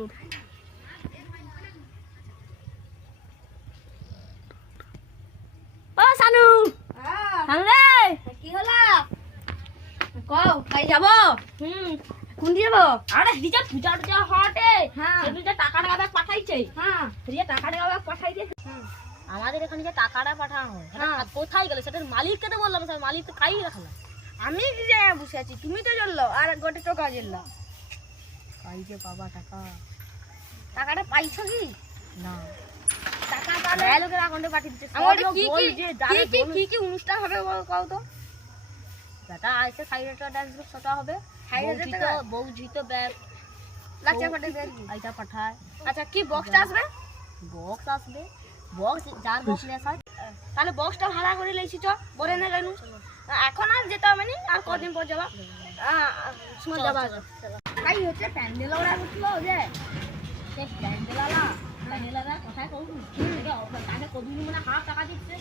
করুন। ও সানু, সানু রে, কি হলো? কও কাই যাব? কোন যাব? আরে দিজা পূজা টুজা হটে, হ্যাঁ সেদিন যে টাকা টাকা পাঠাইছে, হ্যাঁ যে টাকা টাকা পাঠাইছে, আমাদের এখানে যে টাকাটা পাঠানো হয় সেটা কোথায় গেল? সেটার মালিককে তো বললাম, স্যার মালিক তো খাই রাখলাম। আমি যে জায়গায় বসে আছি তুমি তো জ্বললো আর গোটে টাকা জ্বললো। খাই যে বাবা টাকা, টাকাটা পাইছো কি? না টাকা তাহলে লোকের অ্যাকাউন্টে পাঠিয়ে দিচ্ছে। আমার সব কি বল কি যে কি কি অনুষ্ঠান হবে কও তো? যেটা আছে সাইডটা ডান্স গ্রুপ সেটা হবে। 60,000 টাকা? বউজি তো ব্যাগ লাচা পাঠে দেন কি? আইটা পাঠায়। আচ্ছা কি বক্সটা আসবে? বক্স আসবে, বক্স যার বক্স নিয়ে আসা। তাহলে বক্সটা ভাড়া করে লইছি চ বলে না কেন? এখন আর যেতে হবে না, আর কদিন পর যাবা। সময় যাবা। তাই হচ্ছে প্যান্ডেল ওরা উঠলো যে সে ব্যান্ডেলালা ব্যান্ডেলালা কোথায় করবো? তাকে কবি মানে হাফ টাকা দিচ্ছে,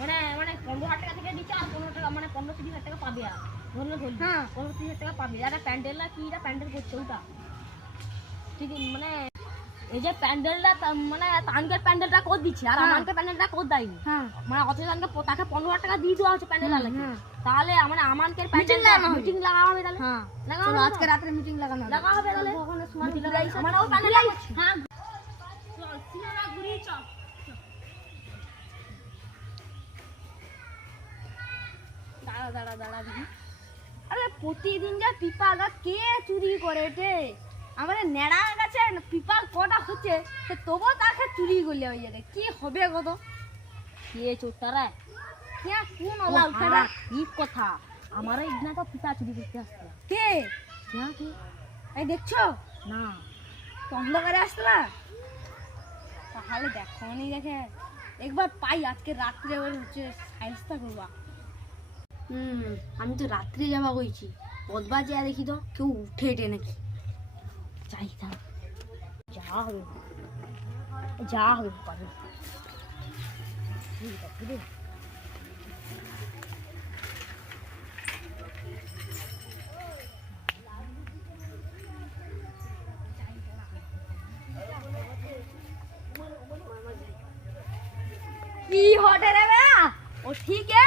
মানে 15,000 টাকা থেকে দিচ্ছে, আর 15 টাকা মানে 15-30,000 টাকা পাবে। আর ধরলে ধরলি হ্যাঁ 15-30,000 টাকা পাবে। আর প্যান্ডেলটা কি প্যান্ডেল করছে ওটা ঠিক মানে এই যে প্যান্ডেলটা মানে তানকের প্যান্ডেলটা কর দিচ্ছে আর আমাকে প্যান্ডেলটা কর দেয়নি। হ্যাঁ মানে অথচ তাকে 15,000 টাকা দিয়ে দেওয়া হচ্ছে প্যান্ডেল লাগে। তাহলে মানে আমানকের Meeting প্যান্ডেল লাগানো হবে। মিটিং লাগানো হবে। তাহলে হ্যাঁ লাগানো চলো হবে আজকে না? রাতে মিটিং লাগানো হবে। লাগা হবে তাহলে ওখানে সময় মিটিং দিলে লাগাইছে আমরাও প্যান্ডেল লাগাচ্ছি। হ্যাঁ চল সিনেমা ঘুরি চল। দাঁড়া দাঁড়া দাঁড়া দিদি। আরে প্রতিদিন যা পিপা গা কে চুরি করে রে? আমাদের নেড়া গাছে পিপা কটা হচ্ছে সে তবুও তাকে চুরি করলে ওই জায়গায় কি হবে কত? কে চোরটারা কে কোন ওলা উঠাটা? ঠিক কথা, আমার ইগনা তো পিতা চুরি করতে আসছে। কে? হ্যাঁ কি এই দেখছো না অন্ধকারে আসতো না? তাহলে দেখো নি দেখে একবার পাই আজকে রাত্রে ওর হচ্ছে সাইজটা করবা। আমি তো রাত্রে যাবা কইছি, বদবা যা দেখি তো কেউ উঠে এটে নাকি। চাইতাম যা হবে যা হবে পারে। ঠিক আছে রে। কি হটে রে? ও ঠিক है।